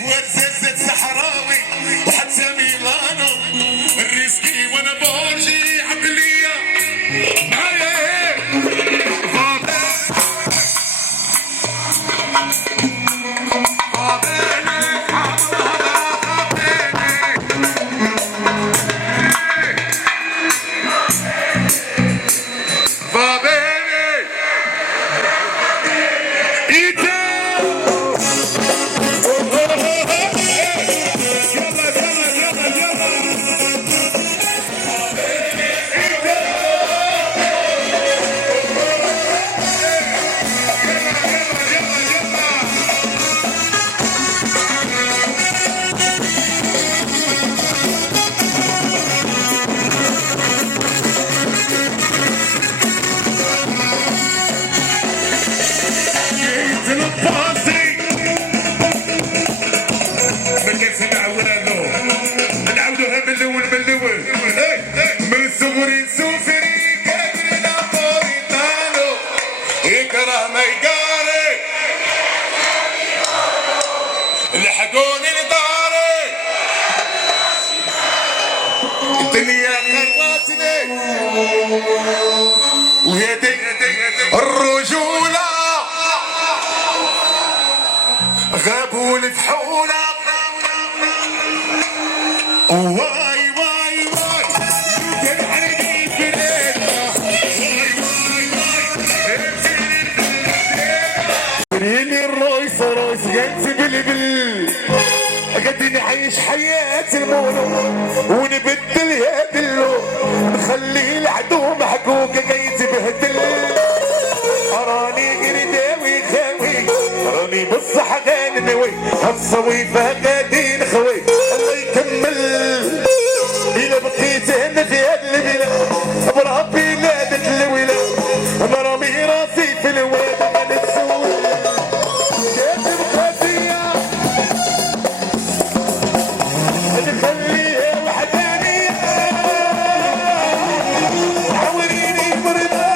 ورزازة صحراوي وحتى ميلانو الريسكي وانا بورجي عقلية معايا لحقوني لداري الدنيا قراتني ويدي الرجولة غابوا الفحولة واي واي واي تنحرقي البلاد ريني الرويس رويس جنت بلبل قدني عايش حياة المولو ونبدل يا دلو نخلي العدو محقوق جاي تبهدل راني قرداوي خاوي راني بصح غانموي هالصويفة غادي نخوي الله يكمل إلا بقيت هنا في هاد البلاد بربي لادت الولاد مرامي راسي في الواد انا السوق نخليها وحدانية عوريني مرضى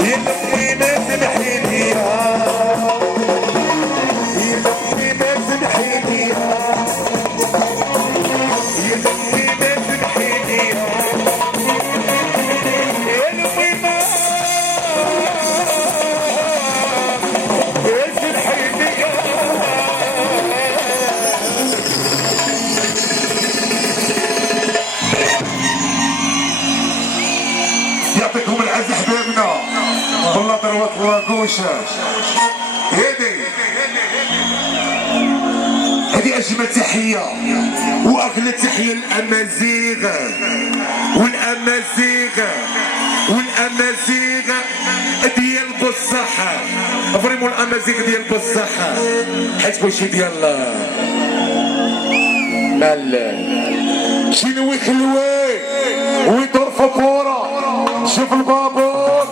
يلمي ما سمحيني يلمي ما سمحيني يلمي ما سمحيني يلمي ما يعطيكم العز حبايبنا والله ثروة الواقوشة هذه أجمل تحية وأغلى تحية للأمازيغ والأمازيغ ديال بصحة فريمون الأمازيغ ديال بصحة حيت كلشي ديال مال شنو يخلوي ويدور في كورة شوف البابور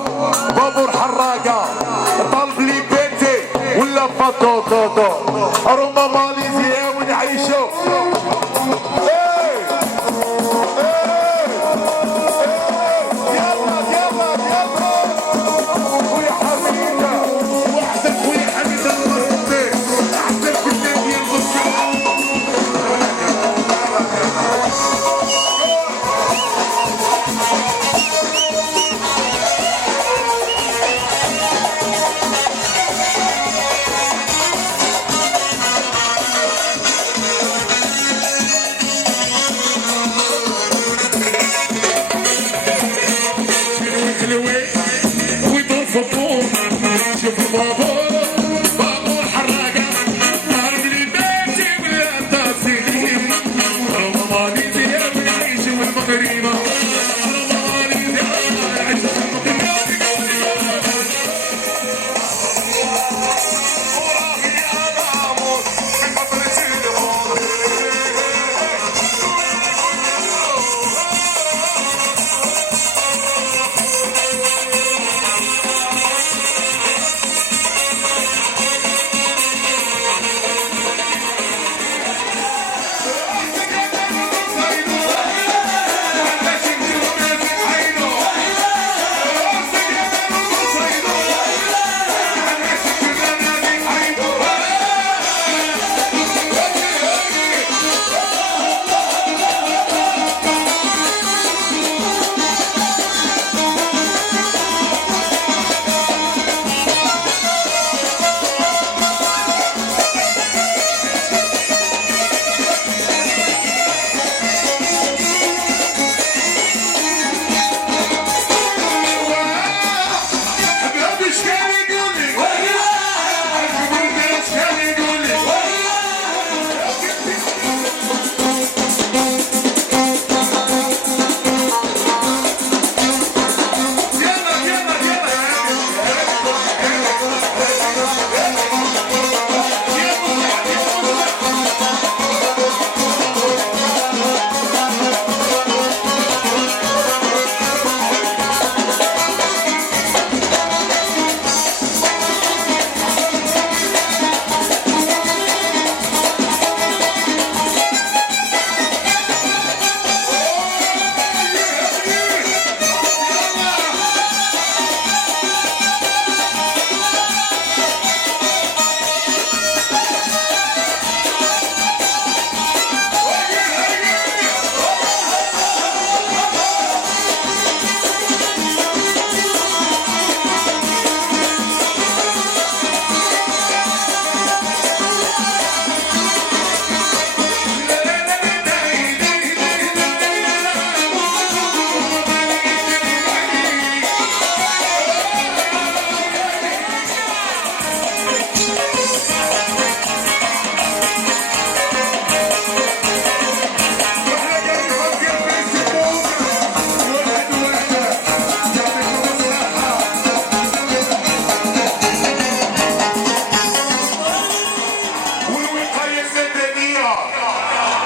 بابور حراقة طالب لي بنتي ولا فاتوتوتو روما ماليزيا ونعيشو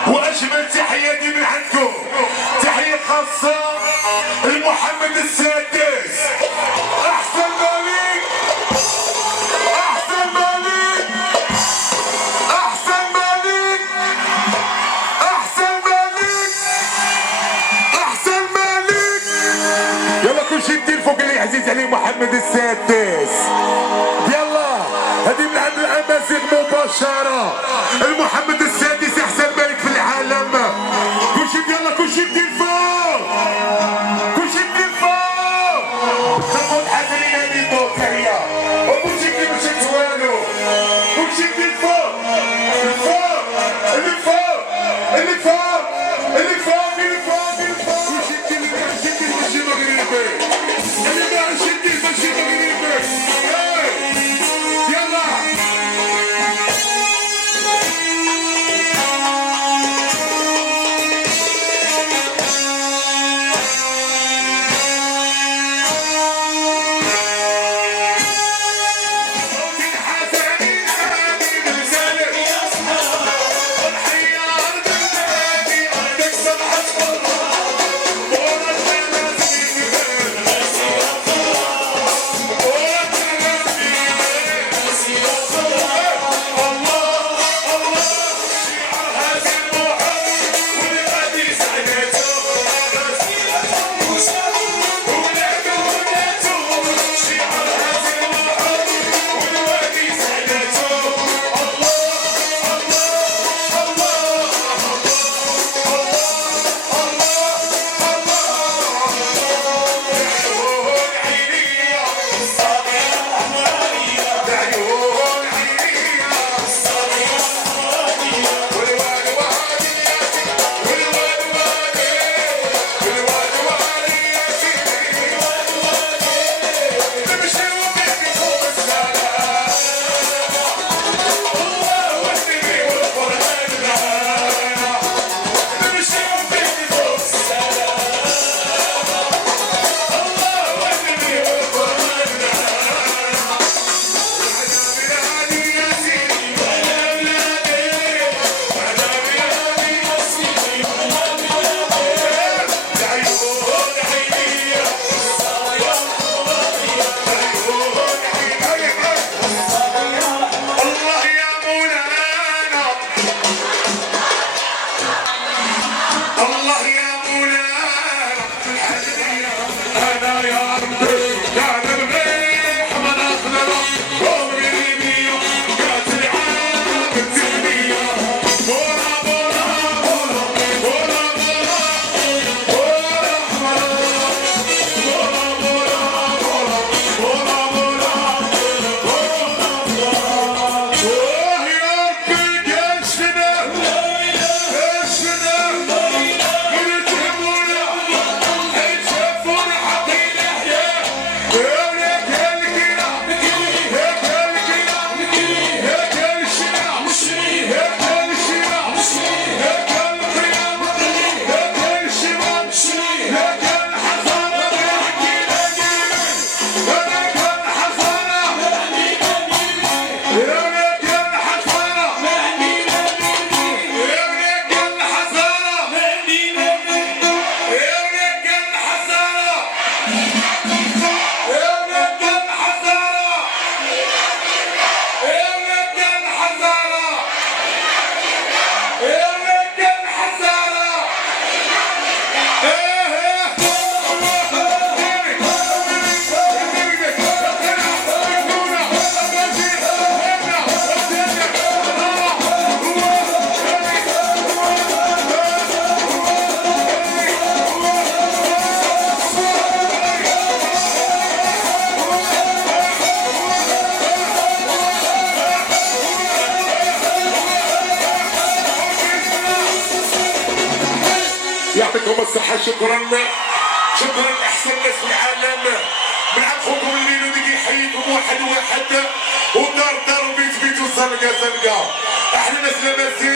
واجمل تحياتي من عندكم تحيه خاصه لمحمد السادس. احسن ملك احسن ملك احسن ملك احسن ملك احسن ملك. يلا كل شيء دير فوق اللي عزيز عليه محمد السادس. يلا هذه من عند الامازيغ مباشره. المحمد السادس احسن ملك في العالم. كل شيء يلا كل شيء دير فوق كل شيء دير فوق. خذوا الحسنين هذه فوق هي وكل شيء دير ماشي والو. كل شيء دير فوق الفوق اللي فوق اللي فوق اللي فوق اللي فوق اللي فوق. كل شيء دير ماشي مغربي اللي ماشي دير ماشي مغربي. يلا يعطيكم الصحة. شكرا شكرا أحسن ناس في العالم. من عند خوكم الميلودي كيحييكم واحد ودار دار الزنقه. احنا ناس لمسيه